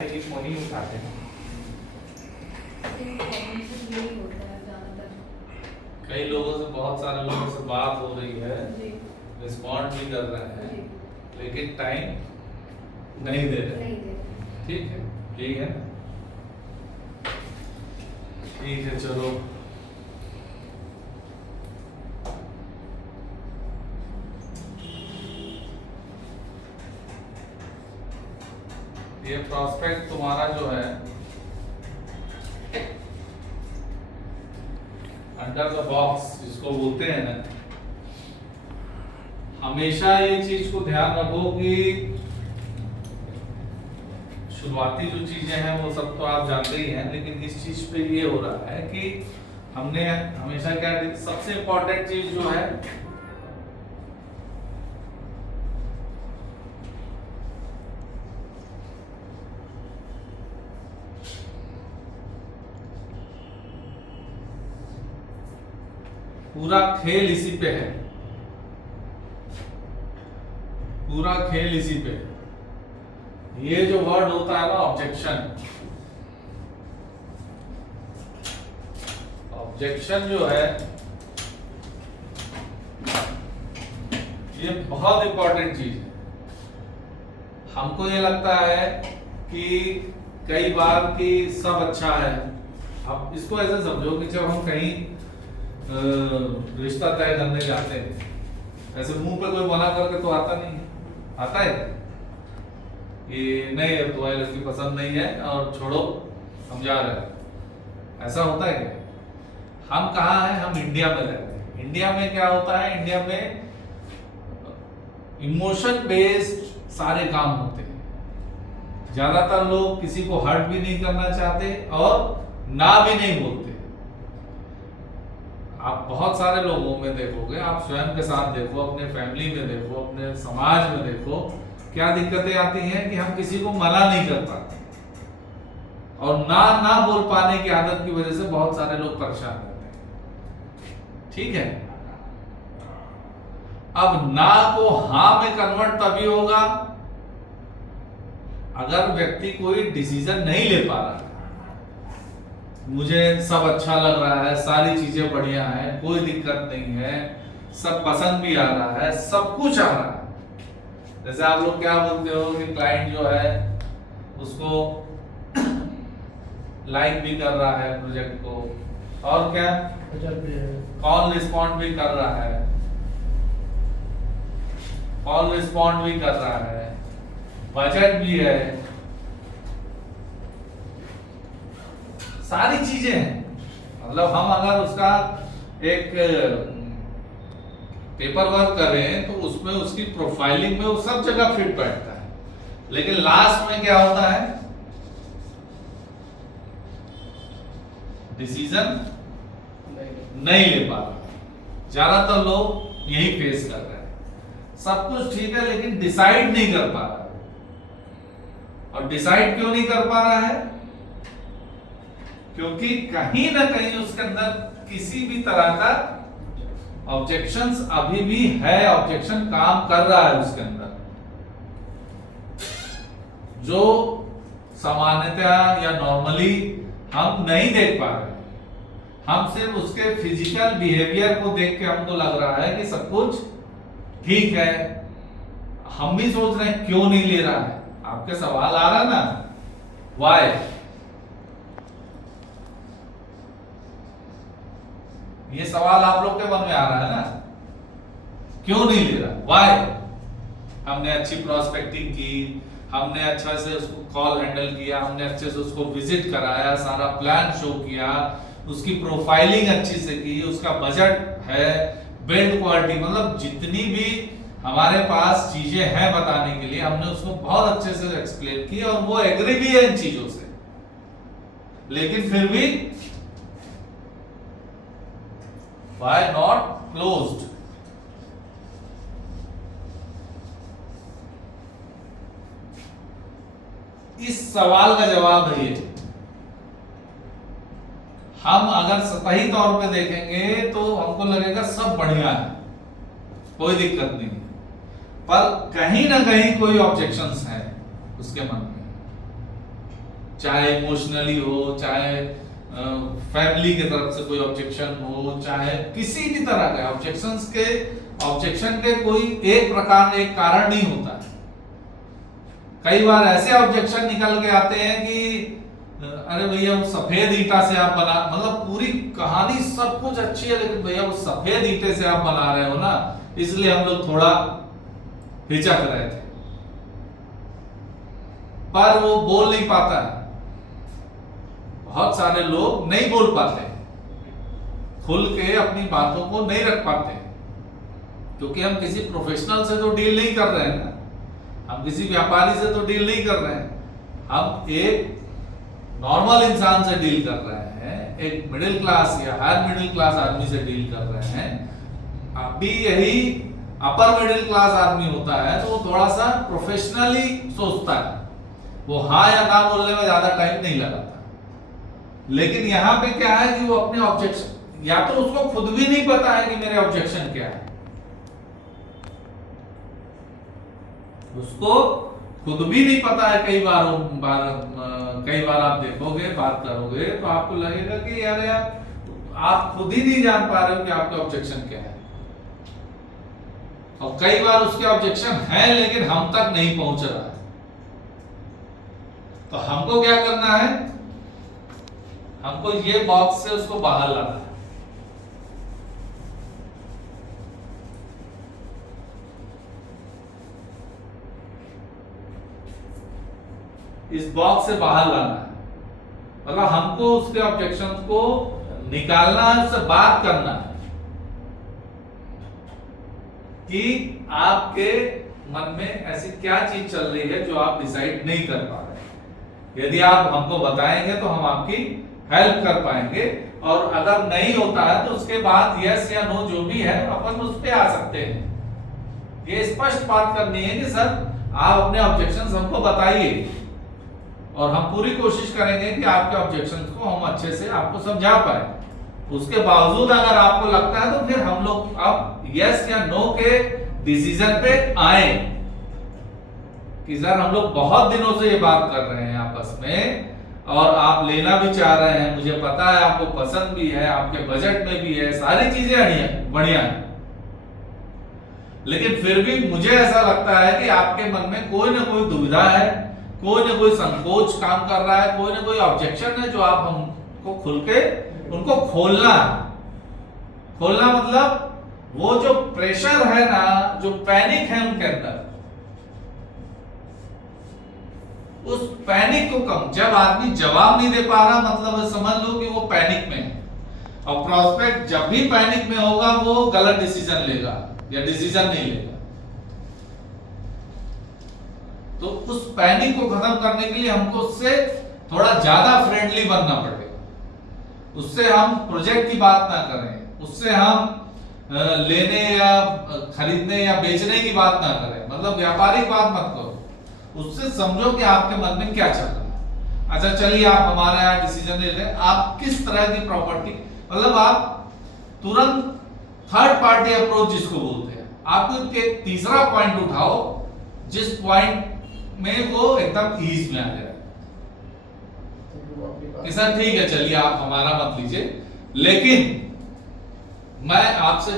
ये फोन ही उठाते हैं। कई लोगों से, बहुत सारे लोगों से बात हो रही है, रिस्पॉन्ड भी कर रहे हैं, लेकिन टाइम नहीं दे रहे। ठीक है, यही है ना? ठीक है, चलो। ये प्रॉस्पेक्ट तुम्हारा जो है अंडर द बॉक्स जिसको बोलते हैं ना, हमेशा ये चीज को ध्यान रखो कि शुरुआती जो चीजें हैं वो सब तो आप जानते ही हैं, लेकिन इस चीज पे ये हो रहा है कि हमने हमेशा क्या, सबसे इंपॉर्टेंट चीज जो है पूरा खेल इसी पे है, पूरा खेल इसी पे है। ये जो वर्ड होता है ना ऑब्जेक्शन, ऑब्जेक्शन जो है ये बहुत इंपॉर्टेंट चीज है। हमको ये लगता है कि कई बार कि सब अच्छा है। अब इसको ऐसे समझो कि जब हम कहीं रिश्ता तय करने जाते हैं, ऐसे मुंह पे कोई मना करके तो आता नहीं, आता है ये नहीं है, तुम्हारी लड़की पसंद नहीं है और छोड़ो, हम जा रहे हैं, ऐसा होता है क्या? हम कहाँ हैं? हम इंडिया में रहते हैं। इंडिया में क्या होता है? इंडिया में इमोशन बेस्ड सारे काम होते हैं। ज्यादातर लोग किसी को हर्ट भी नहीं करना चाहते और ना भी नहीं बोलते। आप बहुत सारे लोगों में देखोगे, आप स्वयं के साथ देखो, अपने फैमिली में देखो, अपने समाज में देखो, क्या दिक्कतें आती हैं कि हम किसी को मना नहीं कर पाते और ना बोल पाने की आदत की वजह से बहुत सारे लोग परेशान रहते हैं। ठीक है, अब ना को हां में कन्वर्ट तभी होगा अगर व्यक्ति कोई डिसीजन नहीं ले पा रहा। मुझे सब अच्छा लग रहा है, सारी चीजें बढ़िया है, कोई दिक्कत नहीं है, सब पसंद भी आ रहा है, सब कुछ आ रहा है। जैसे आप लोग क्या बोलते हो कि क्लाइंट जो है उसको लाइक भी कर रहा है प्रोजेक्ट को, और क्या, कॉल रिस्पॉन्ड भी कर रहा है, कॉल रिस्पॉन्ड भी कर रहा है, बजट भी है, सारी चीजें हैं। मतलब हम अगर उसका एक पेपर वर्क कर रहे हैं तो उसमें उसकी प्रोफाइलिंग में वो सब जगह फिट बैठता है, लेकिन लास्ट में क्या होता है? डिसीजन नहीं ले पा रहा। ज्यादातर लोग यही फेस कर रहे हैं। सब कुछ ठीक है लेकिन डिसाइड नहीं कर पा रहा। और डिसाइड क्यों नहीं कर पा रहा है? क्योंकि कहीं ना कहीं उसके अंदर किसी भी तरह का ऑब्जेक्शंस अभी भी है, ऑब्जेक्शन काम कर रहा है उसके अंदर, जो सामान्यतया या नॉर्मली हम नहीं देख पा रहे। हम सिर्फ उसके फिजिकल बिहेवियर को देख के हमको लग रहा है कि सब कुछ ठीक है। हम भी सोच रहे हैं क्यों नहीं ले रहा है। आपके सवाल आ रहा ना, वाई? ये सवाल आप लोग के मन में आ रहा है ना, क्यों नहीं ले रहा, वाई? हमने अच्छी प्रॉस्पेक्टिंग की, हमने अच्छा से उसको कॉल हैंडल किया, हमने अच्छे से उसको विजिट कराया, सारा प्लान शो किया, उसकी प्रोफाइलिंग अच्छी से की, उसका बजट है, बिल्ड क्वालिटी, मतलब जितनी भी हमारे पास चीजें हैं बताने के लिए हमने उसको बहुत अच्छे से एक्सप्लेन की और वो एग्री भी है इन चीजों से, लेकिन फिर भी why not closed? इस सवाल का जवाब है ये। हम अगर सतही तौर पे देखेंगे तो हमको लगेगा सब बढ़िया है, कोई दिक्कत नहीं, पर कहीं ना कहीं कोई ऑब्जेक्शंस है उसके मन में। चाहे इमोशनली हो, चाहे फैमिली की तरफ से कोई ऑब्जेक्शन हो, चाहे किसी भी तरह के ऑब्जेक्शन के कोई एक प्रकार एक कारण नहीं होता है। कई बार ऐसे ऑब्जेक्शन निकल के आते हैं कि अरे भैया वो सफेद ईटा से आप बना, मतलब पूरी कहानी सब कुछ अच्छी है लेकिन भैया वो सफेद ईटे से आप बना रहे हो ना, इसलिए हम लोग थोड़ा हिचक रहे थे। पर वो बोल नहीं पाता है, बहुत सारे लोग नहीं बोल पाते, खुल के अपनी बातों को नहीं रख पाते, क्योंकि हम किसी प्रोफेशनल से तो डील नहीं कर रहे हैं ना, हम किसी व्यापारी से तो डील नहीं कर रहे हैं, हम एक नॉर्मल इंसान से डील कर रहे हैं, एक मिडिल क्लास या हायर मिडिल क्लास आदमी से डील कर रहे हैं। अभी यही अपर मिडिल क्लास आदमी होता है तो वो थोड़ा सा प्रोफेशनली सोचता है, वो हाँ या ना बोलने में ज्यादा टाइम नहीं लगाता। लेकिन यहाँ पे क्या है कि वो अपने ऑब्जेक्शन, या तो उसको खुद भी नहीं पता है कि मेरे ऑब्जेक्शन क्या है, उसको खुद भी नहीं पता है। कई बार आप देखोगे, बात करोगे तो आपको लगेगा कि यार आप खुद ही नहीं जान पा रहे हो कि आपका ऑब्जेक्शन क्या है। और कई बार उसके ऑब्जेक्शन है लेकिन हम तक नहीं पहुंच रहा है। तो हमको क्या करना है, हमको ये बॉक्स से उसको बाहर लाना है। इस बॉक्स से बाहर लाना है, मतलब हमको उसके ऑब्जेक्शन को निकालना है, उससे बात करना है कि आपके मन में ऐसी क्या चीज चल रही है जो आप डिसाइड नहीं कर पा रहे। यदि आप हमको बताएंगे तो हम आपकी हेल्प कर पाएंगे, और अगर नहीं होता है तो उसके बाद यस या नो जो भी है अपन उस पे आ सकते हैं। ये स्पष्ट बात करनी है कि सर आप अपने ऑब्जेक्शंस हमको बताइए, और हम पूरी कोशिश करेंगे कि आपके ऑब्जेक्शंस को हम अच्छे से आपको समझा पाए। उसके बावजूद अगर आपको लगता है तो फिर हम लोग अब यस या नो के डिसीजन पे आए कि सर हम लोग बहुत दिनों से ये बात कर रहे हैं आपस में, और आप लेना भी चाह रहे हैं, मुझे पता है आपको पसंद भी है, आपके बजट में भी है, सारी चीजें बढ़िया है, लेकिन फिर भी मुझे ऐसा लगता है कि आपके मन में कोई ना कोई दुविधा है, कोई ना कोई संकोच काम कर रहा है, कोई ना कोई ऑब्जेक्शन है जो आप हमको खुल के उनको खोलना मतलब वो जो प्रेशर है ना, जो पैनिक है उनके अंदर, उस पैनिक को कम। जब आदमी जवाब नहीं दे पा रहा मतलब समझ लो कि वो पैनिक में है, और प्रोस्पेक्ट जब भी पैनिक में होगा वो गलत डिसीजन लेगा या डिसीजन नहीं लेगा। तो उस पैनिक को खत्म करने के लिए हमको उससे थोड़ा ज्यादा फ्रेंडली बनना पड़ेगा, उससे हम प्रोजेक्ट की बात ना करें, उससे हम लेने या खरीदने या बेचने की बात ना करें, मतलब व्यापारिक बात मत करो, उससे समझो कि आपके मन में क्या चल रहा है। अच्छा चलिए आप हमारे यहाँ डिसीजन ले लें, आप किस तरह की प्रॉपर्टी, मतलब आप तुरंत थर्ड पार्टी अप्रोच जिसको बोलते हैं, आप एक तीसरा पॉइंट उठाओ जिस पॉइंट में वो एकदम ईज में आ जाए कि सर ठीक है चलिए आप हमारा मत लीजिए, लेकिन मैं आपसे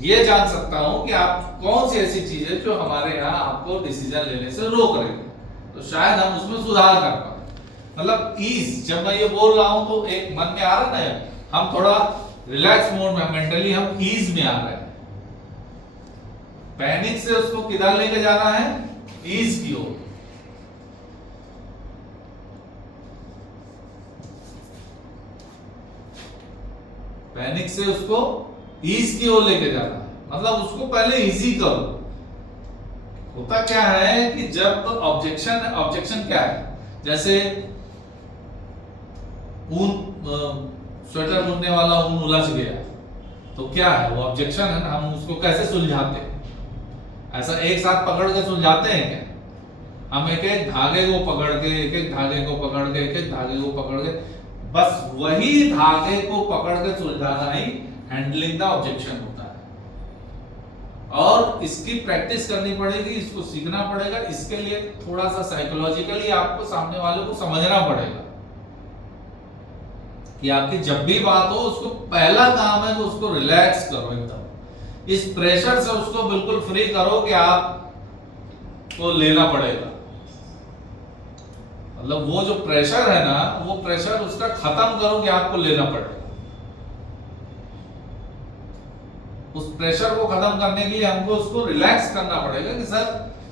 ये जान सकता हूं कि आप कौन सी ऐसी चीज है जो हमारे यहाँ आपको डिसीजन लेने से रोक रही है, तो शायद हम उसमें सुधार कर पाए। मतलब ईज, जब मैं ये बोल रहा हूं तो एक मन में आ रहा है ना, हम थोड़ा रिलैक्स मोड में, मेंटली हम ईज में आ रहे हैं। पैनिक से उसको किधर लेके जाना है, ईज की ओर। पैनिक से उसको ईज की ओर लेके जाना, मतलब उसको पहले इजी करो। होता क्या है कि जब ऑब्जेक्शन क्या है, जैसे ऊन, स्वेटर बुनने वाला ऊन उलझ गया तो क्या है वो ऑब्जेक्शन है ना, हम उसको कैसे सुलझाते हैं? ऐसा एक साथ पकड़ के सुलझाते हैं क्या? हम एक एक धागे को पकड़ के, एक एक धागे को पकड़ के, एक एक धागे को पकड़ के, बस वही धागे को पकड़ के सुलझाना ही हैंडलिंग द ऑब्जेक्शन होता है। और इसकी प्रैक्टिस करनी पड़ेगी, इसको सीखना पड़ेगा। इसके लिए थोड़ा सा साइकोलॉजिकली आपको सामने वाले को समझना पड़ेगा कि आपकी जब भी बात हो, उसको पहला काम है कि उसको रिलैक्स करो एकदम, इस प्रेशर से उसको बिल्कुल फ्री करो कि आपको लेना पड़ेगा। मतलब वो जो प्रेशर है ना, वो प्रेशर उसका खत्म करो कि आपको लेना पड़ेगा। उस प्रेशर को खत्म करने के लिए हमको उसको रिलैक्स करना पड़ेगा कि सर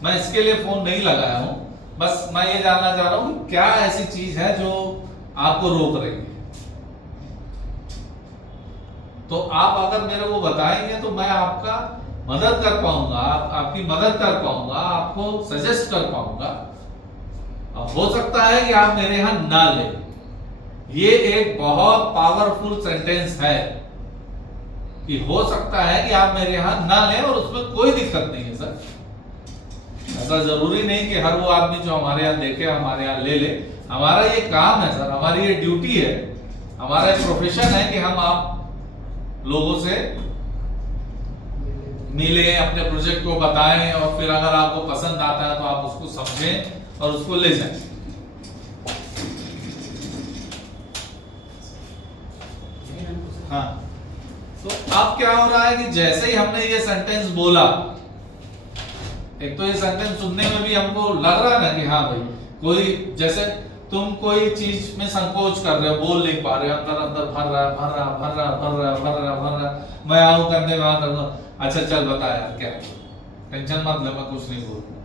मैं इसके लिए फोन नहीं लगाया हूं, बस मैं ये जानना चाह रहा हूं कि क्या ऐसी चीज है जो आपको रोक रही है। तो आप अगर मेरे को बताएंगे तो मैं आपका मदद कर पाऊंगा, आपकी मदद कर पाऊंगा, आपको सजेस्ट कर पाऊंगा। हो सकता है कि आप मेरे यहां ना ले। ये एक बहुत पावरफुल सेंटेंस है कि हो सकता है कि आप मेरे यहां ना लें, और उसमें कोई दिक्कत नहीं है सर। ऐसा जरूरी नहीं कि हर वो आदमी जो हमारे यहाँ देखे हमारे यहाँ ले ले। हमारा ये काम है सर, हमारी ये ड्यूटी है, हमारा प्रोफेशन है कि हम आप लोगों से मिले, अपने प्रोजेक्ट को बताएं, और फिर अगर आपको पसंद आता है तो आप उसको समझें और उसको ले जाएं। हाँ, तो अब क्या हो रहा है कि जैसे ही हमने ये सेंटेंस बोला, एक तो ये सेंटेंस सुनने में भी हमको लग रहा है ना कि हाँ भाई, कोई जैसे तुम कोई चीज में संकोच कर रहे हो, बोल नहीं पा रहे हो, अंदर अंदर भर रहा, मैं आऊं करने वहां कर दूं। अच्छा चल बता यार क्या, टेंशन मत ले, मैं कुछ नहीं बोलूंगा,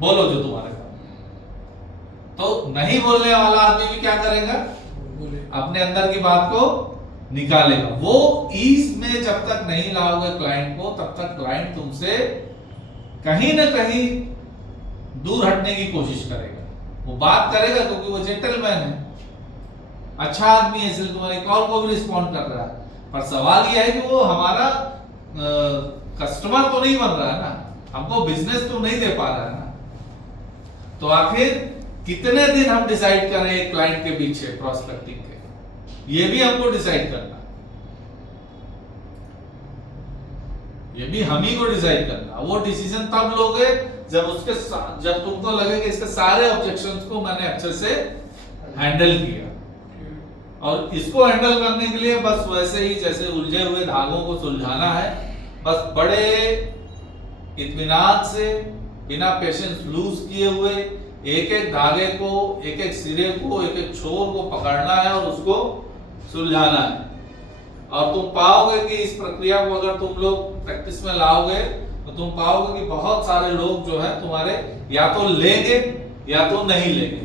बोलो जो तुम्हारे काम। तो नहीं बोलने वाला आदमी भी क्या करेगा, अपने अंदर की बात को निकालेगा। वो ईज में जब तक नहीं लाओगे क्लाइंट को, तब तक क्लाइंट तुमसे कहीं ना कहीं दूर हटने की कोशिश करेगा। वो बात करेगा क्योंकि वो जेंटलमैन है, अच्छा आदमी है, इसलिए तुम्हारी कॉल को भी रिस्पॉन्ड कर रहा है। पर सवाल यह है कि वो हमारा कस्टमर तो नहीं बन रहा है ना, हमको बिजनेस तो नहीं दे पा रहा है ना। तो आखिर कितने दिन हम डिसाइड करें एक क्लाइंट के पीछे प्रोस्पेक्टिंग के, ये भी हमको डिसाइड करना, ये भी हम ही को डिसाइड करना। वो डिसीजन तब लोगे जब तुमको लगे कि इसके सारे ऑब्जेक्शंस को मैंने अच्छे से हैंडल किया। और इसको हैंडल करने के लिए बस वैसे ही जैसे उलझे हुए धागों को सुलझाना है, बस बड़े इत्मीनान से, बिना पेशेंस लूज किए हुए, एक एक धागे को, एक एक सिरे को, एक एक छोर को पकड़ना है और उसको सुलझाना है। और तुम पाओगे कि इस प्रक्रिया को अगर तुम लोग प्रैक्टिस में लाओगे तो तुम पाओगे कि बहुत सारे लोग जो है तुम्हारे या तो लेंगे या तो नहीं लेंगे,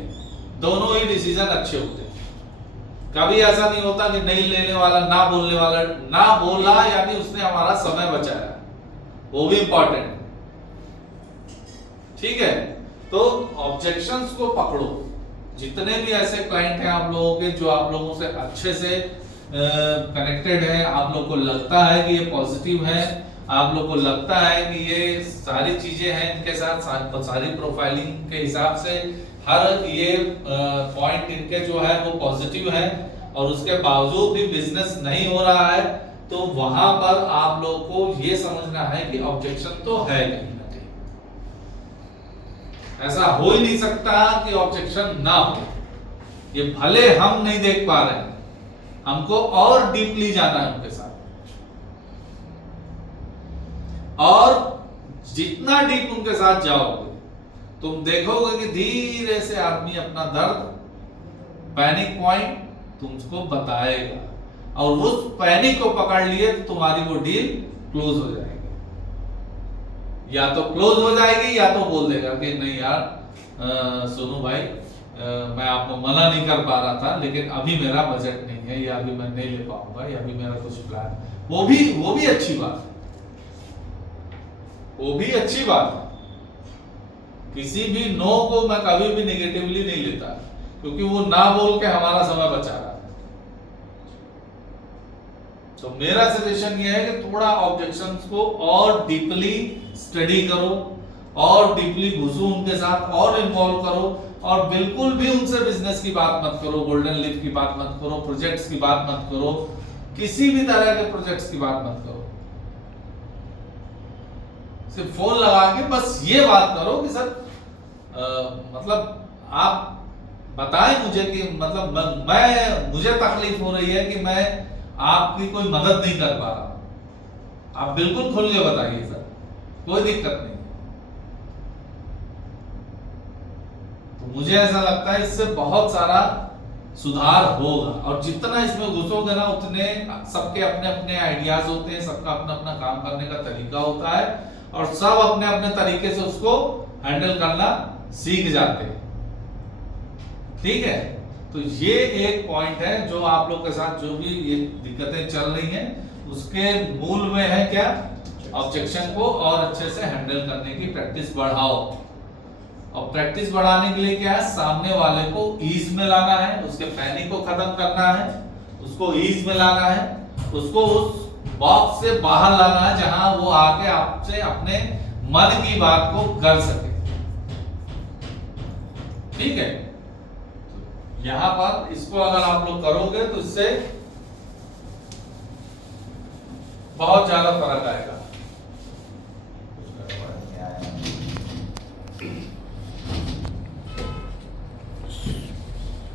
दोनों ही डिसीजन अच्छे होते हैं। कभी ऐसा नहीं होता कि नहीं लेने वाला, ना बोलने वाला, ना बोला यानी उसने हमारा समय बचाया, वो भी इंपॉर्टेंट है। ठीक है, तो ऑब्जेक्शंस को पकड़ो। जितने भी ऐसे क्लाइंट हैं आप लोगों के जो आप लोगों से अच्छे से कनेक्टेड है, आप लोग को लगता है कि ये पॉजिटिव है, आप लोग को लगता है कि ये सारी चीजें हैं इनके साथ, सारी प्रोफाइलिंग के हिसाब से हर ये पॉइंट इनके जो है वो पॉजिटिव है, और उसके बावजूद भी बिजनेस नहीं हो रहा है, तो वहां पर आप लोग को ये समझना है कि ऑब्जेक्शन तो है कहीं ना कहीं। ऐसा हो ही नहीं सकता कि ऑब्जेक्शन ना हो। ये भले हम नहीं देख पा रहे हैं, हमको और डीपली जाना है उनके साथ, और जितना डीप उनके साथ जाओगे तुम देखोगे कि धीरे से आदमी अपना दर्द, पैनिक पॉइंट तुमको बताएगा, और उस पैनिक को पकड़ लिए तो तुम्हारी वो डील क्लोज हो जाएगी। या तो क्लोज हो जाएगी या तो बोल देगा कि नहीं यार सोनू भाई, मैं आपको मना नहीं कर पा रहा था, लेकिन अभी मेरा बजट नहीं है, या अभी मैं नहीं ले पाऊंगा, या अभी मेरा कुछ प्लान। वो भी अच्छी बात है, वो भी अच्छी बात है। किसी भी नो को मैं कभी भी नेगेटिवली नहीं लेता, क्योंकि वो ना बोल के हमारा समय बचा रहा है। तो मेरा सजेशन ये है कि थोड़ा ऑब्जेक्शंस को और डीपली स्टडी करो, और डीपली घुसो उनके साथ, और इन्वॉल्व करो, और बिल्कुल भी उनसे बिजनेस की बात मत करो, गोल्डन लीफ की बात मत करो, प्रोजेक्ट्स की बात मत करो, किसी भी तरह के प्रोजेक्ट्स की बात मत करो। सिर्फ फोन लगा के बस ये बात करो कि सर मतलब आप बताएं मुझे कि मतलब मुझे तकलीफ हो रही है कि मैं आपकी कोई मदद नहीं कर पा रहा। आप बिल्कुल खुल के बताइए सर, कोई दिक्कत नहीं। तो मुझे ऐसा लगता है इससे बहुत सारा सुधार होगा, और जितना इसमें घुसोगे ना उतने सबके अपने अपने आइडियाज होते हैं, सबका अपना अपना काम करने का तरीका होता है, और सब अपने अपने तरीके से उसको हैंडल करना सीख जाते हैं। ठीक है, तो ये एक पॉइंट है जो आप लोग के साथ जो भी ये दिक्कतें चल रही हैं उसके मूल में है क्या, ऑब्जेक्शन को और अच्छे से हैंडल करने की प्रैक्टिस बढ़ाओ। और प्रैक्टिस बढ़ाने के लिए क्या है, सामने वाले को ईज में लाना है, उसके पैनिक को खत्म करना है, उसको ईज में लाना है, उसको उस बॉक्स से बाहर लाना है जहां वो आके आपसे अपने मन की बात को कर सके। ठीक है, यहां पर इसको अगर आप लोग करोगे तो इससे बहुत ज्यादा फर्क आएगा।